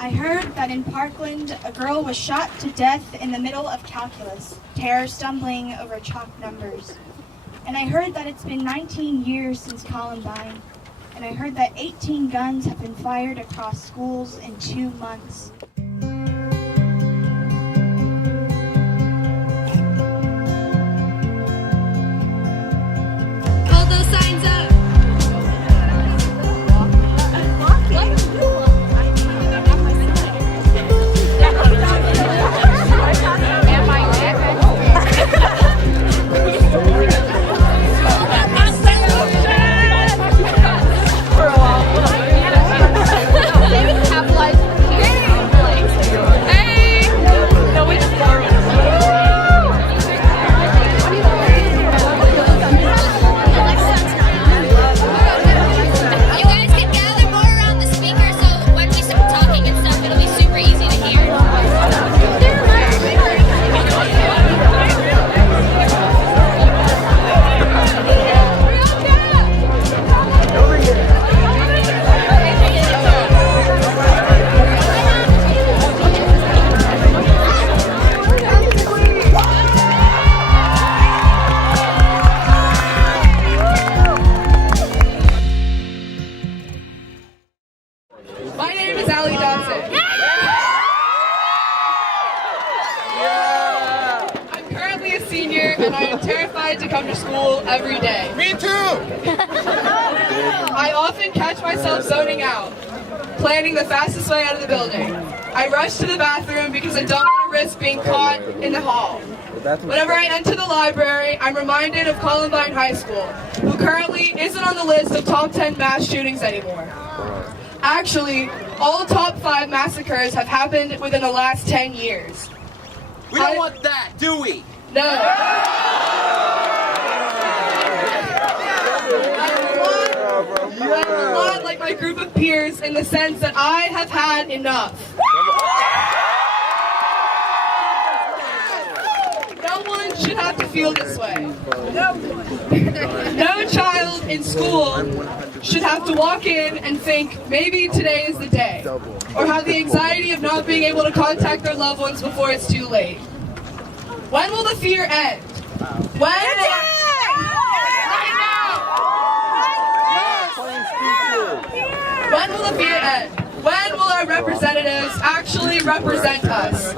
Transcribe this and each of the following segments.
I heard that in Parkland, a girl was shot to death in the middle of calculus, terror stumbling over chalk numbers. And I heard that it's been 19 years since Columbine. And I heard that 18 guns have been fired across schools in 2 months. Hold those signs up. And I am terrified to come to school every day. Me too! I often catch myself zoning out, planning the fastest way out of the building. I rush to the bathroom because I don't want to risk being caught in the hall. Whenever I enter the library, I'm reminded of Columbine High School, who currently isn't on the list of top 10 mass shootings anymore. Actually, all top 5 massacres have happened within the last 10 years. We don't want that, do we? No. I'm a lot like my group of peers in the sense that I have had enough. No one should have to feel this way. No child in school should have to walk in and think maybe today is the day, or have the anxiety of not being able to contact their loved ones before it's too late. When will the fear end? When will the fear end? When will our representatives actually represent us?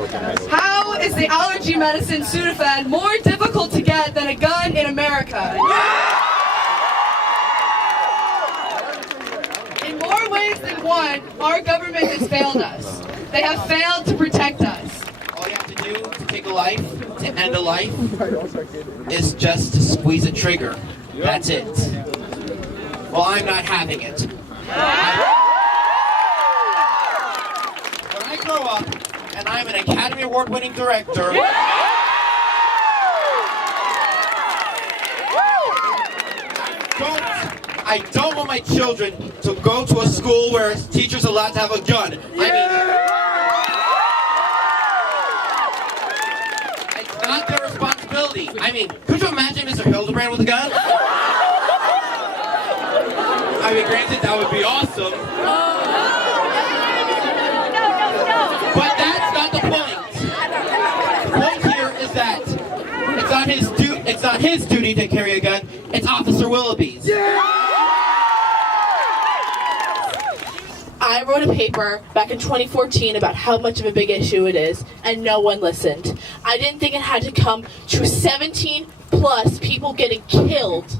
How is the allergy medicine Sudafed more difficult to get than a gun in America? In more ways than one, our government has failed us. They have failed to protect us. All you have to do to take a life, to end a life, is just to squeeze a trigger. That's it. Well, I'm not having it. When I grow up, and I'm an Academy Award-winning director, I don't want my children to go to a school where teachers are allowed to have a gun. It's not their responsibility. Could you imagine Mr. Hildebrand with a gun? Granted, that would be awesome. But that's not the point. The point here is that it's not his duty to carry a gun. It's Officer Willoughby's. I wrote a paper back in 2014 about how much of a big issue it is, and no one listened. I didn't think it had to come to 17 plus people getting killed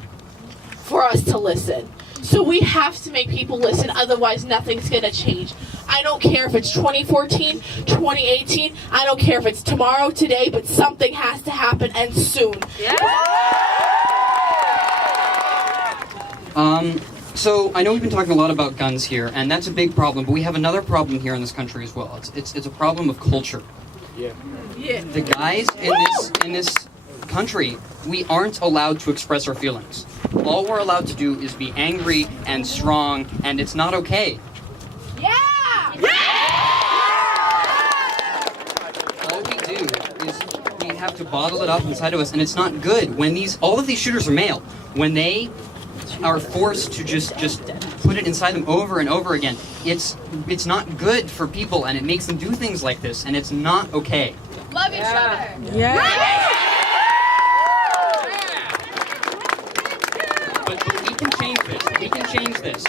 for us to listen. So we have to make people listen, otherwise nothing's going to change. I don't care if it's 2014, 2018, I don't care if it's tomorrow, today, but something has to happen, and soon. Yeah. So I know we've been talking a lot about guns here, and that's a big problem, but we have another problem here in this country as well. It's a problem of culture. Yeah. The guys in this country, we aren't allowed to express our feelings. All we're allowed to do is be angry and strong, and it's not okay. Yeah! All we do is we have to bottle it up inside of us, and it's not good. When all of these shooters are male, when they are forced to just put put it inside them over and over again. It's not good for people, and it makes them do things like this, and it's not okay. Love each other. But we can change this. We can change this.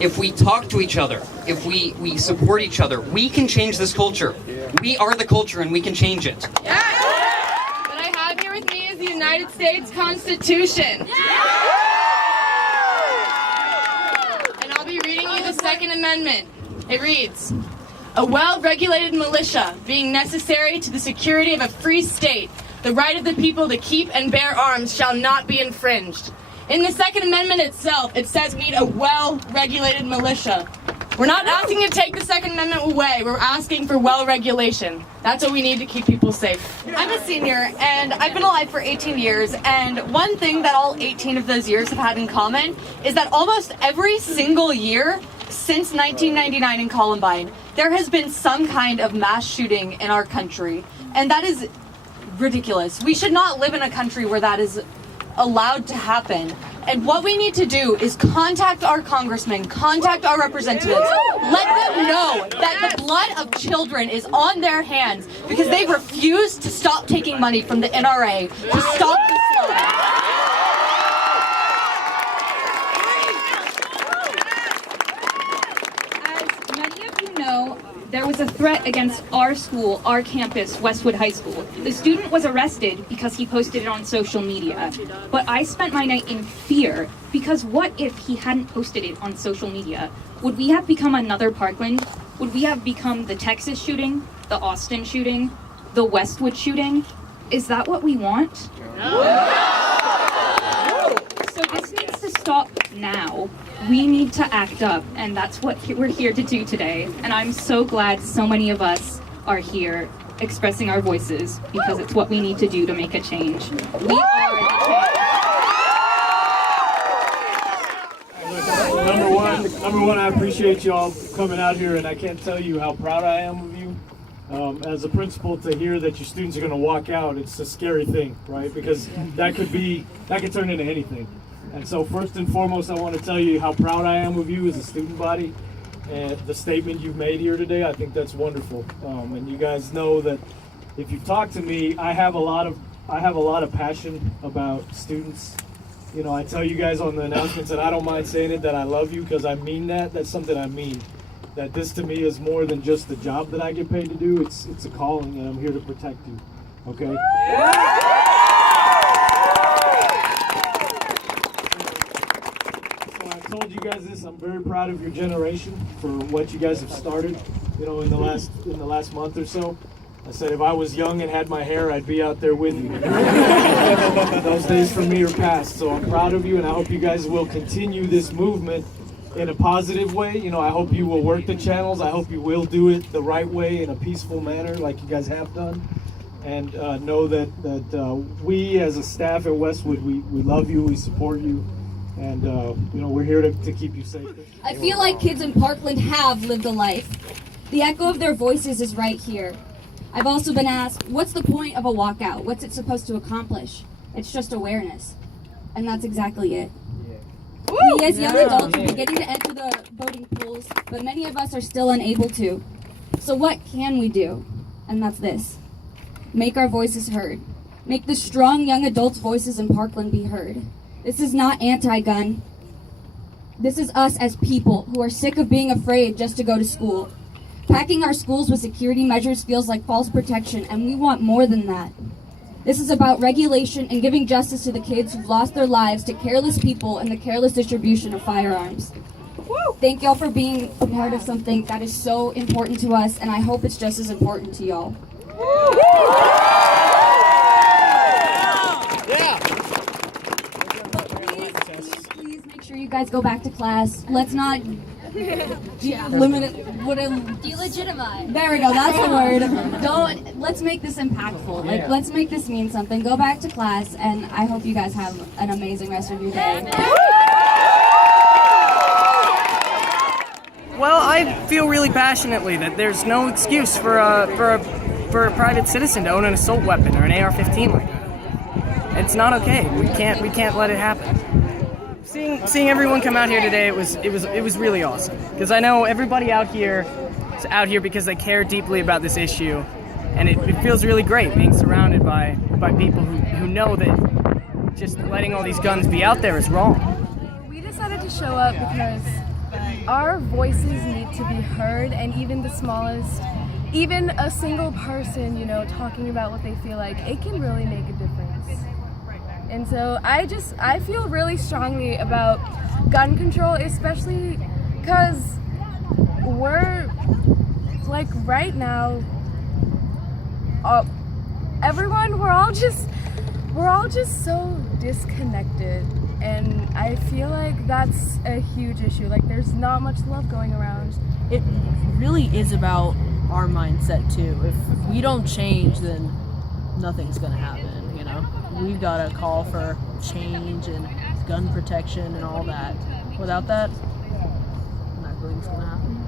If we talk to each other, if we support each other, we can change this culture. We are the culture, and we can change it. What I have here with me is the United States Constitution. And I'll be reading you the Second Amendment. It reads, "A well-regulated militia being necessary to the security of a free state, the right of the people to keep and bear arms shall not be infringed." In the Second Amendment itself, it says we need a well-regulated militia. We're not asking to take the Second Amendment away. We're asking for well-regulation. That's what we need to keep people safe. I'm a senior, and I've been alive for 18 years, and one thing that all 18 of those years have had in common is that almost every single year since 1999 in Columbine, there has been some kind of mass shooting in our country, and that is ridiculous. We should not live in a country where that is allowed to happen. And what we need to do is contact our congressmen, contact our representatives, let them know that the blood of children is on their hands because they refuse to stop taking money from the NRA to stop the slaughter. As many of you know, there was a threat against our school, our campus, Westwood High School. The student was arrested because he posted it on social media. But I spent my night in fear because what if he hadn't posted it on social media? Would we have become another Parkland? Would we have become the Texas shooting, the Austin shooting, the Westwood shooting? Is that what we want? No. So this needs to stop now. We need to act up, and that's what we're here to do today. And I'm so glad so many of us are here expressing our voices because it's what we need to do to make a change. We are the change. Number one, I appreciate y'all coming out here, and I can't tell you how proud I am of you. As a principal, to hear that your students are going to walk out, it's a scary thing, right? Because that could turn into anything. And so first and foremost, I want to tell you how proud I am of you as a student body and the statement you've made here today. I think that's wonderful. And you guys know that if you've talked to me, I have a lot of passion about students. You know, I tell you guys on the announcements, and I don't mind saying it, that I love you because I mean that. That's something I mean. That this to me is more than just the job that I get paid to do. It's a calling, and I'm here to protect you. Okay? So I told you guys this. I'm very proud of your generation for what you guys have started. You know, in the last month or so. I said if I was young and had my hair, I'd be out there with you. Those days for me are past. So I'm proud of you, and I hope you guys will continue this movement in a positive way. You know, I hope you will work the channels. I hope you will do it the right way in a peaceful manner like you guys have done. And know that we as a staff at Westwood, we love you, we support you, and you know, we're here to keep you safe. I feel like kids in Parkland have lived a life. The echo of their voices is right here. I've also been asked, what's the point of a walkout? What's it supposed to accomplish? It's just awareness. And that's exactly it. We as young adults are beginning to enter the voting polls, but many of us are still unable to. So what can we do? And that's this. Make our voices heard. Make the strong young adults' voices in Parkland be heard. This is not anti-gun. This is us as people who are sick of being afraid just to go to school. Packing our schools with security measures feels like false protection, and we want more than that. This is about regulation and giving justice to the kids who've lost their lives to careless people and the careless distribution of firearms. Thank y'all for being a part of something that is so important to us, and I hope it's just as important to y'all. Please make sure you guys go back to class. Let's not delegitimize. There we go, that's the word. Let's make this impactful. Like, let's make this mean something. Go back to class, and I hope you guys have an amazing rest of your day. Well, I feel really passionately that there's no excuse for a private citizen to own an assault weapon or an AR-15 like that. It's not okay. We can't let it happen. Seeing everyone come out here today, it was really awesome. Because I know everybody out here is out here because they care deeply about this issue, and it feels really great being surrounded by people who know that just letting all these guns be out there is wrong. We decided to show up because our voices need to be heard, and even the smallest, even a single person, you know, talking about what they feel like, it can really make a difference. And so I feel really strongly about gun control, especially because we're, like, right now, we're all just so disconnected, and I feel like that's a huge issue. Like, there's not much love going around. It really is about our mindset too. If we don't change, then nothing's gonna happen, you know? We've got to call for change and gun protection and all that. Without that, I'm not really what's gonna happen.